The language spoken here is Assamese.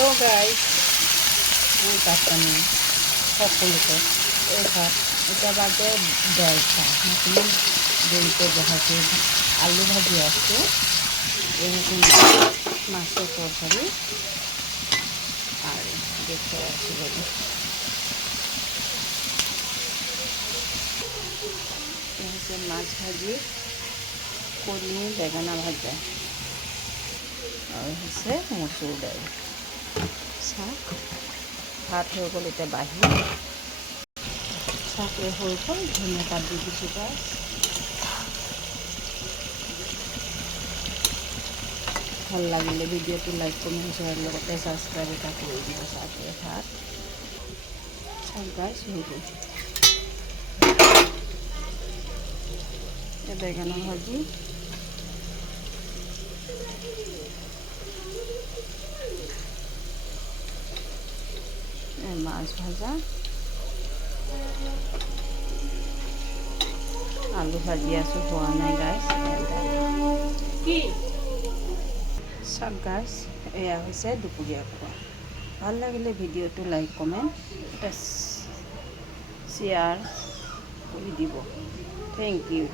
তো গাইস গুড আফটারনুন সকলকে। এটা বাজে 1:30। নতুন দেরিতে বসাতে আলু ভাজি আছে, এরকম মাছের তরকারি আর দেখতে পাচ্ছি বলে হচ্ছে মাছ ভাজি, কলমি বেগুনা ভাজা আর হচ্ছে মসুর ডাল, শাক। ভাত হয়ে গেল, এটা বাহির শাকে হয়ে গেল, ধনিয়া পাত দিয়ে দিচ্ছি। গাছ ভাল লাগিলে ভিডিওটো লাইক কমেণ্ট শ্বেয়াৰ লগতে ছাবস্ক্ৰাইব এটা কৰি দিব। চাহটোৱে ভাত চাওক গাইছ হৈ গ'ল। বেঙেনা ভাজি, মাছ ভাজা, আলু ভাজি আছো, হোৱা নাই গাইছ। কি চাওক গাইছ, এয়া হৈছে দুপৰীয়া খোৱা। ভাল লাগিলে ভিডিঅ'টো লাইক কমেণ্ট এটা শ্বেয়াৰ কৰি দিব। Thank U.